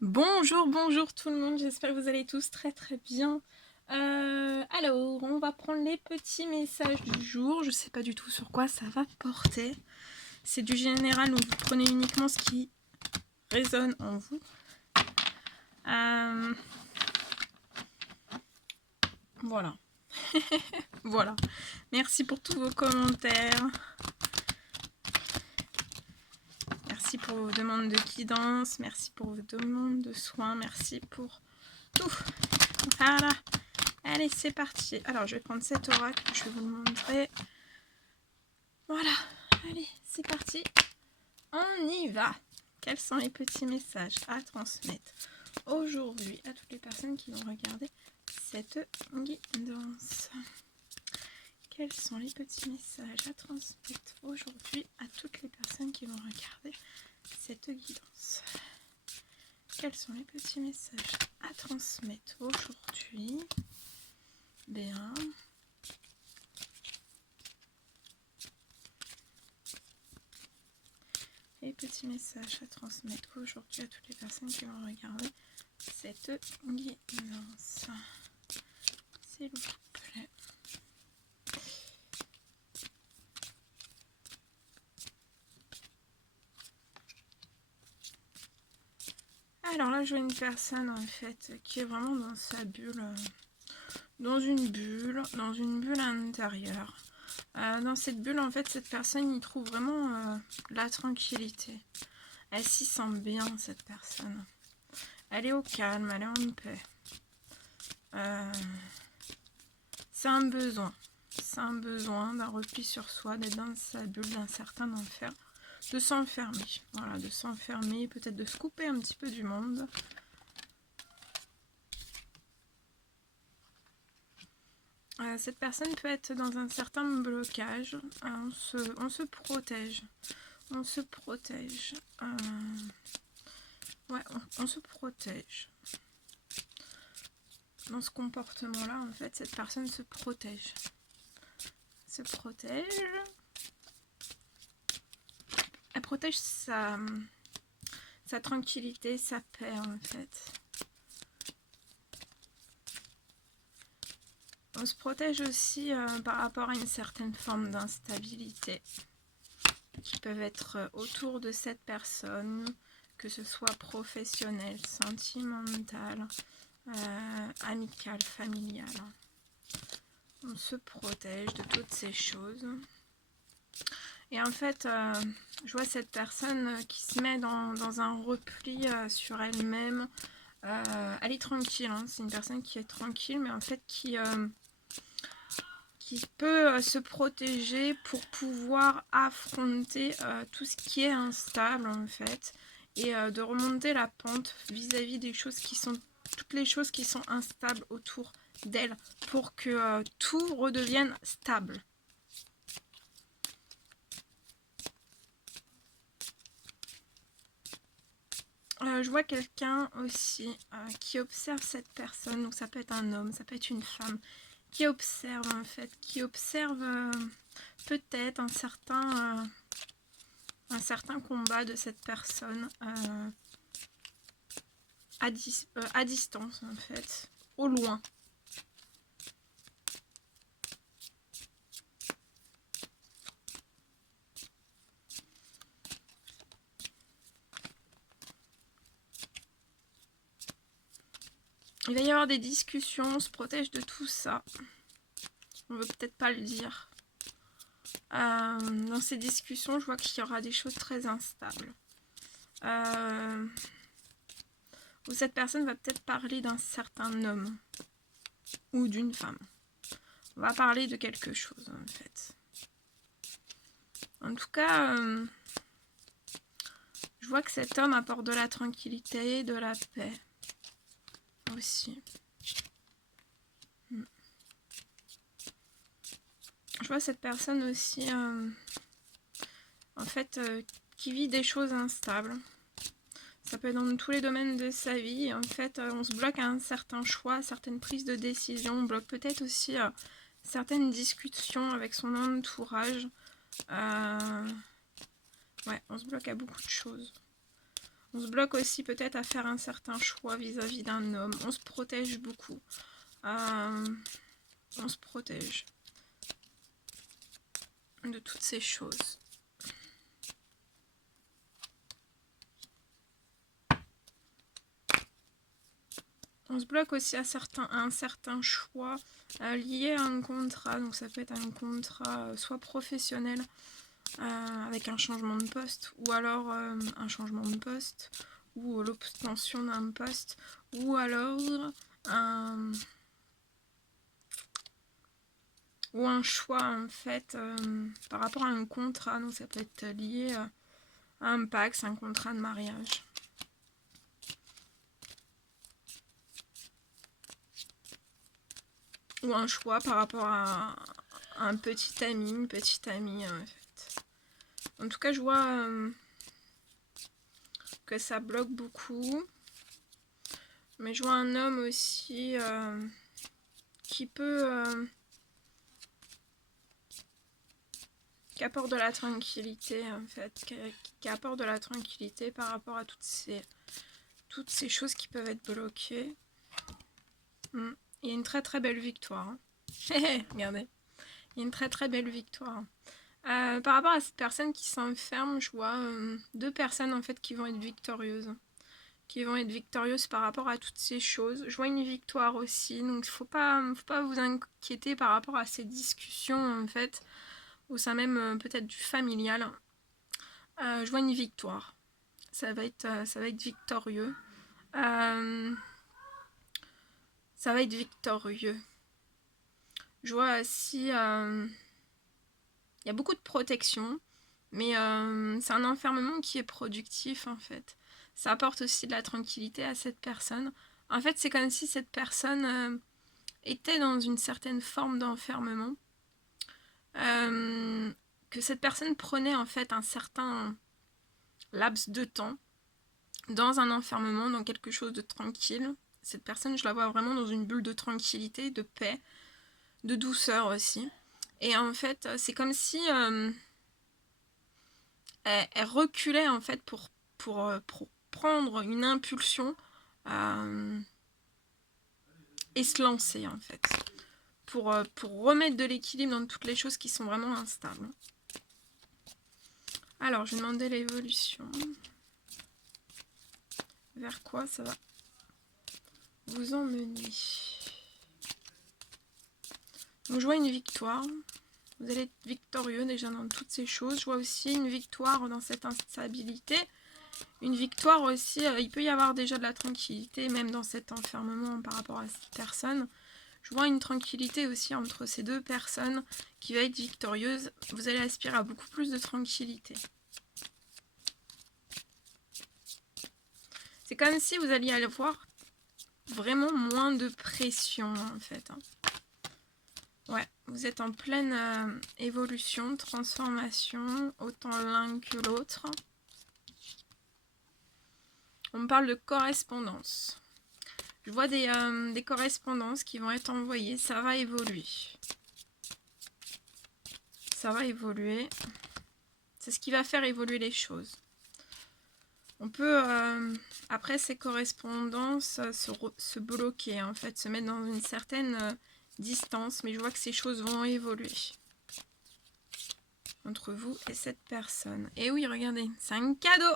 Bonjour tout le monde, j'espère que vous allez tous très bien. Alors, on va prendre les petits messages du jour. Je sais pas du tout sur quoi ça va porter. C'est du général, donc vous prenez uniquement ce qui résonne en vous. Voilà. Voilà. Merci pour tous vos commentaires. Merci pour vos demandes de guidance. Merci pour vos demandes de soins. Merci pour tout. Voilà. Allez, c'est parti. Alors, je vais prendre cet oracle. Je vais vous le montrer. Voilà. Allez, c'est parti. On y va. Quels sont les petits messages à transmettre aujourd'hui à toutes les personnes qui vont regarder cette guidance? Quels sont les petits messages à transmettre aujourd'hui à toutes les personnes qui vont regarder cette guidance? Quels sont les petits messages à transmettre aujourd'hui? Bien. Les petits messages à transmettre aujourd'hui à toutes les personnes qui vont regarder cette guidance. S'il vous plaît. Alors là, je vois une personne en fait qui est vraiment dans sa bulle, dans une bulle intérieure. Dans cette bulle, en fait, cette personne y trouve vraiment la tranquillité. Elle s'y sent bien, cette personne. Elle est au calme, elle est en paix. C'est un besoin. C'est un besoin d'un repli sur soi, d'être dans sa bulle, d'un certain enfer. De s'enfermer. Voilà, de s'enfermer, peut-être de se couper un petit peu du monde. Cette personne peut être dans un certain blocage. On se protège. On se protège. Ouais, on se protège. Dans ce comportement-là, en fait, cette personne se protège. Se protège. Elle protège sa tranquillité, sa paix, en fait. On se protège aussi par rapport à une certaine forme d'instabilité qui peuvent être autour de cette personne, que ce soit professionnel, sentimental, amical, familial. On se protège de toutes ces choses. Et en fait, je vois cette personne qui se met dans un repli sur elle-même. Elle est tranquille, hein. C'est une personne qui est tranquille, mais en fait qui peut se protéger pour pouvoir affronter tout ce qui est instable en fait, et de remonter la pente vis-à-vis des choses qui sont, toutes les choses qui sont instables autour d'elle, pour que tout redevienne stable. Je vois quelqu'un aussi qui observe cette personne, donc ça peut être un homme, ça peut être une femme, qui observe en fait, qui observe peut-être un certain combat de cette personne à distance en fait, au loin. Il va y avoir des discussions, on se protège de tout ça. On ne veut peut-être pas le dire. Dans ces discussions, je vois qu'il y aura des choses très instables. Où cette personne va peut-être parler d'un certain homme ou d'une femme. On va parler de quelque chose en fait. En tout cas, je vois que cet homme apporte de la tranquillité, de la paix aussi. Je vois cette personne aussi, en fait, qui vit des choses instables. Ça peut être dans tous les domaines de sa vie. En fait, on se bloque à un certain choix, certaines prises de décision. On bloque peut-être aussi certaines discussions avec son entourage. Ouais, on se bloque à beaucoup de choses. On se bloque aussi peut-être à faire un certain choix vis-à-vis d'un homme. On se protège beaucoup. On se protège de toutes ces choses. On se bloque aussi à un certain choix lié à un contrat. Donc ça peut être un contrat soit professionnel avec un changement de poste, ou alors un changement de poste, ou l'obtention d'un poste, ou alors un choix en fait par rapport à un contrat. Donc ça peut être lié à un Pacs, un contrat de mariage. Ou un choix par rapport à un petit ami, une petite amie en fait. En tout cas, je vois que ça bloque beaucoup. Mais je vois un homme aussi qui peut... qui apporte de la tranquillité en fait. Qui apporte de la tranquillité par rapport à toutes ces choses qui peuvent être bloquées. Il y a une très très belle victoire. Hein. Regardez. Il y a une très très belle victoire. Par rapport à cette personne qui s'enferme, je vois 2 personnes en fait qui vont être victorieuses. Qui vont être victorieuses par rapport à toutes ces choses. Je vois une victoire aussi, donc il faut pas vous inquiéter par rapport à ces discussions en fait, au sein même peut-être du familial. Je vois une victoire. Ça va être victorieux. Ça va être victorieux. Je vois aussi, il y a beaucoup de protection, mais c'est un enfermement qui est productif en fait. Ça apporte aussi de la tranquillité à cette personne. En fait, c'est comme si cette personne était dans une certaine forme d'enfermement. Que cette personne prenait en fait un certain laps de temps dans un enfermement, dans quelque chose de tranquille. Cette personne, je la vois vraiment dans une bulle de tranquillité, de paix, de douceur aussi. Et en fait, c'est comme si elle reculait en fait pour prendre une impulsion et se lancer en fait. Pour remettre de l'équilibre dans toutes les choses qui sont vraiment instables. Alors, je vais demander l'évolution. Vers quoi ça va vous emmener? Donc, je vois une victoire. Vous allez être victorieux déjà dans toutes ces choses. Je vois aussi une victoire dans cette instabilité. Une victoire aussi, il peut y avoir déjà de la tranquillité, même dans cet enfermement par rapport à cette personne. Je vois une tranquillité aussi entre ces 2 personnes qui va être victorieuse. Vous allez aspirer à beaucoup plus de tranquillité. C'est comme si vous alliez avoir vraiment moins de pression en fait. Ouais, vous êtes en pleine évolution, transformation, autant l'un que l'autre. On me parle de correspondance. Je vois des correspondances qui vont être envoyées. Ça va évoluer. Ça va évoluer. C'est ce qui va faire évoluer les choses. On peut, après ces correspondances, se bloquer, en fait, se mettre dans une certaine distance. Mais je vois que ces choses vont évoluer. Entre vous et cette personne. Et oui, regardez, c'est un cadeau.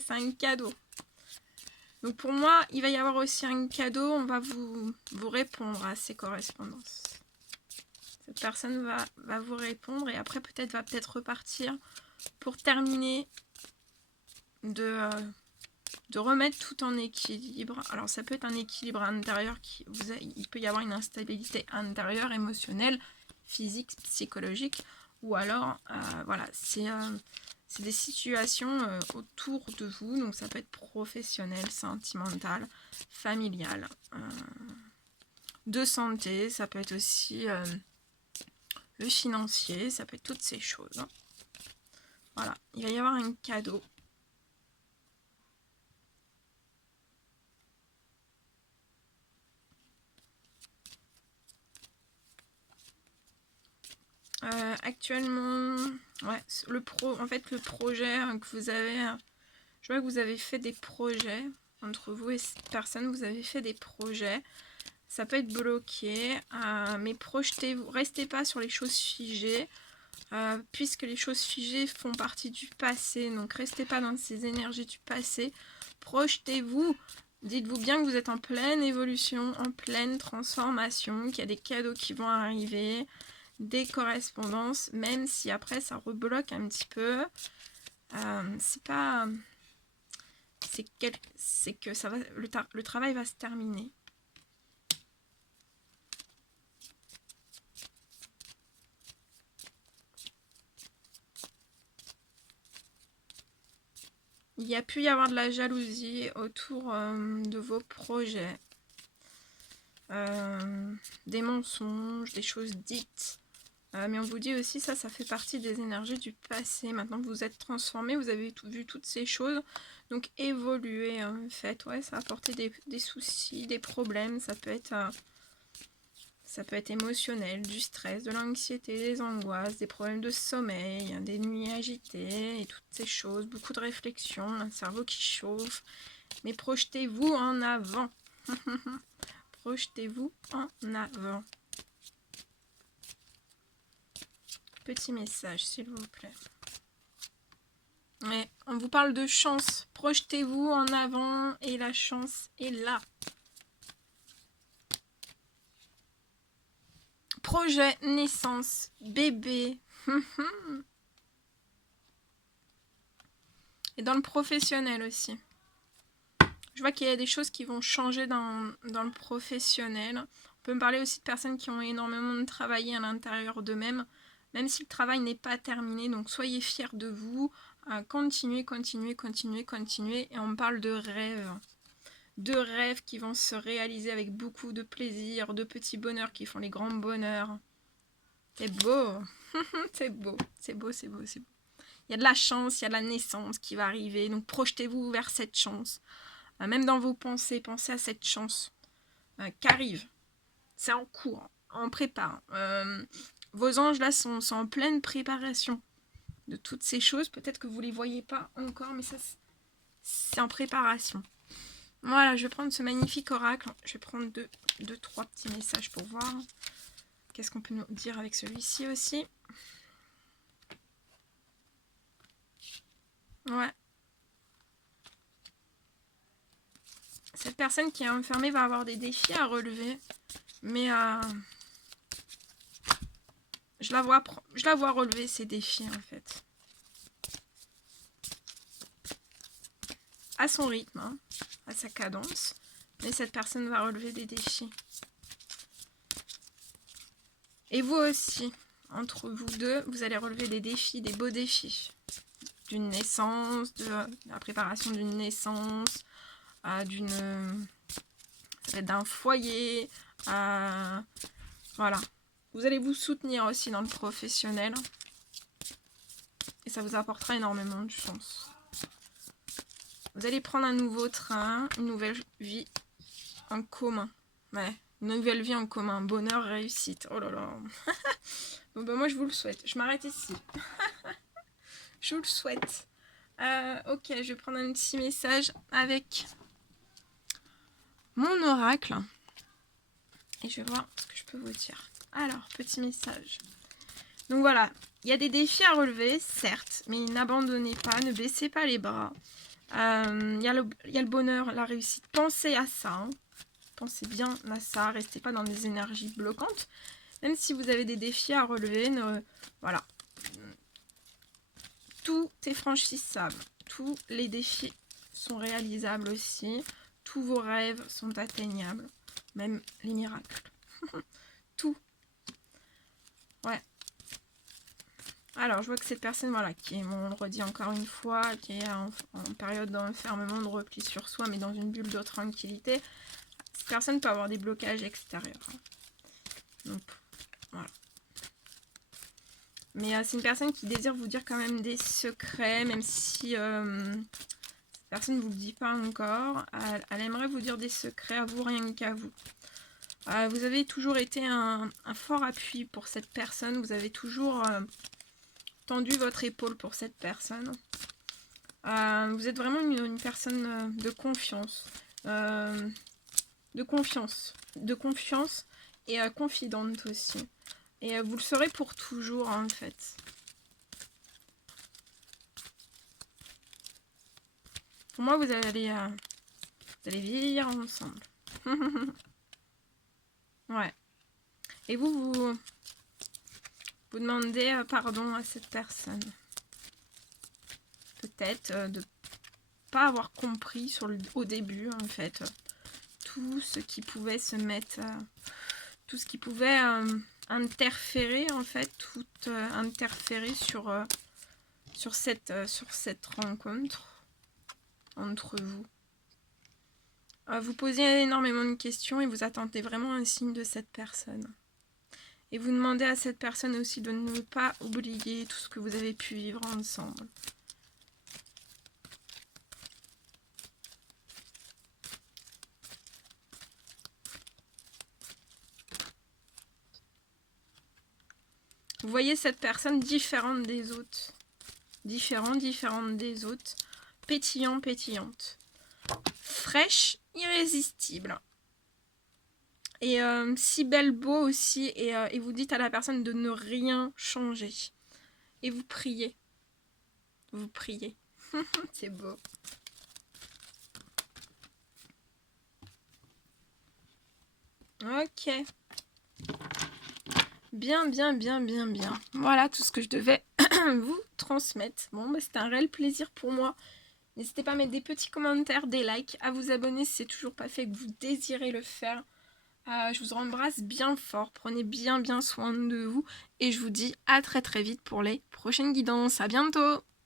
C'est un cadeau. Donc pour moi, il va y avoir aussi un cadeau. On va vous répondre à ces correspondances. Cette personne va vous répondre et après peut-être va repartir pour terminer de remettre tout en équilibre. Alors ça peut être un équilibre intérieur, il peut y avoir une instabilité intérieure, émotionnelle, physique, psychologique, ou alors voilà, c'est des situations autour de vous, donc ça peut être professionnel, sentimental, familial, de santé, ça peut être aussi le financier, ça peut être toutes ces choses. Hein. Voilà, il va y avoir un cadeau. Actuellement, ouais, le projet que vous avez, Je vois que vous avez fait des projets. Entre vous et cette personne, vous avez fait des projets. Ça peut être bloqué. Mais projetez-vous. Restez pas sur les choses figées. Puisque les choses figées font partie du passé. Donc restez pas dans ces énergies du passé. Projetez-vous. Dites-vous bien que vous êtes en pleine évolution, en pleine transformation, qu'il y a des cadeaux qui vont arriver, des correspondances, même si après ça rebloque un petit peu. C'est pas... C'est que ça va, le travail va se terminer. Il y a pu y avoir de la jalousie autour de vos projets. Des mensonges, des choses dites. Mais on vous dit aussi, ça fait partie des énergies du passé. Maintenant que vous êtes transformé, vous avez vu toutes ces choses. Donc évoluer, en fait, ouais, ça a apporté des soucis, des problèmes. Ça peut être émotionnel, du stress, de l'anxiété, des angoisses, des problèmes de sommeil, des nuits agitées et toutes ces choses. Beaucoup de réflexion, un cerveau qui chauffe. Mais projetez-vous en avant. Projetez-vous en avant. Petit message, s'il vous plaît. Ouais, on vous parle de chance. Projetez-vous en avant et la chance est là. Projet, naissance, bébé. Et dans le professionnel aussi. Je vois qu'il y a des choses qui vont changer dans le professionnel. On peut me parler aussi de personnes qui ont énormément travaillé à l'intérieur d'eux-mêmes, même si le travail n'est pas terminé. Donc soyez fiers de vous. Continuez, continuez, continuez, continuez. Et on me parle de rêves. De rêves qui vont se réaliser avec beaucoup de plaisir, de petits bonheurs qui font les grands bonheurs. C'est beau. C'est beau, c'est beau, c'est beau, c'est beau. Il y a de la chance, il y a de la naissance qui va arriver. Donc projetez-vous vers cette chance. Même dans vos pensées, pensez à cette chance qui arrive. C'est en cours, en prépa. Vos anges là sont en pleine préparation de toutes ces choses. Peut-être que vous ne les voyez pas encore, mais ça c'est en préparation. Voilà, je vais prendre ce magnifique oracle. Je vais prendre deux, trois petits messages pour voir. Qu'est-ce qu'on peut nous dire avec celui-ci aussi? Ouais. Cette personne qui est enfermée va avoir des défis à relever. Mais je la vois relever ces défis en fait. À son rythme, hein, à sa cadence. Mais cette personne va relever des défis. Et vous aussi, entre vous deux, vous allez relever des défis, des beaux défis. D'une naissance, de la préparation d'une naissance, d'un foyer. Voilà. Vous allez vous soutenir aussi dans le professionnel. Et ça vous apportera énormément de chance. Vous allez prendre un nouveau train, une nouvelle vie en commun. Ouais, une nouvelle vie en commun. Bonheur, réussite. Oh là là. Bon, ben moi, je vous le souhaite. Je m'arrête ici. Je vous le souhaite. Ok, je vais prendre un petit message avec mon oracle. Et je vais voir ce que je peux vous dire. Alors, petit message. Donc voilà, il y a des défis à relever, certes, mais n'abandonnez pas, ne baissez pas les bras. Il y a le bonheur, la réussite. Pensez à ça. Hein. Pensez bien à ça. Restez pas dans des énergies bloquantes. Même si vous avez des défis à relever, voilà. Tout est franchissable. Tous les défis sont réalisables aussi. Tous vos rêves sont atteignables. Même les miracles. Tout. Ouais. Alors, je vois que cette personne, voilà, qui est, on le redit encore une fois, qui est en période d'enfermement, de repli sur soi, mais dans une bulle de tranquillité, cette personne peut avoir des blocages extérieurs. Donc, voilà. Mais c'est une personne qui désire vous dire quand même des secrets, même si cette personne ne vous le dit pas encore. Elle aimerait vous dire des secrets à vous, rien qu'à vous. Vous avez toujours été un fort appui pour cette personne. Vous avez toujours tendu votre épaule pour cette personne. Vous êtes vraiment une personne de confiance. De confiance et confidente aussi. Et vous le serez pour toujours en fait. Pour moi, vous allez vieillir ensemble. Ouais. Et vous demandez pardon à cette personne. Peut-être de pas avoir compris au début en fait tout ce qui pouvait se mettre, tout ce qui pouvait interférer en fait, tout interférer sur cette rencontre entre vous. Vous posez énormément de questions et vous attendez vraiment un signe de cette personne. Et vous demandez à cette personne aussi de ne pas oublier tout ce que vous avez pu vivre ensemble. Vous voyez cette personne différente des autres. Différente des autres. Pétillante. Fraîche, irrésistible. Et si belle, beau aussi. Et vous dites à la personne de ne rien changer. Et vous priez. Vous priez. C'est beau. Ok. Bien. Voilà tout ce que je devais vous transmettre. Bon, bah, c'était un réel plaisir pour moi. N'hésitez pas à mettre des petits commentaires, des likes, à vous abonner si c'est toujours pas fait et que vous désirez le faire. Je vous embrasse bien fort. Prenez bien soin de vous. Et je vous dis à très vite pour les prochaines guidances. À bientôt!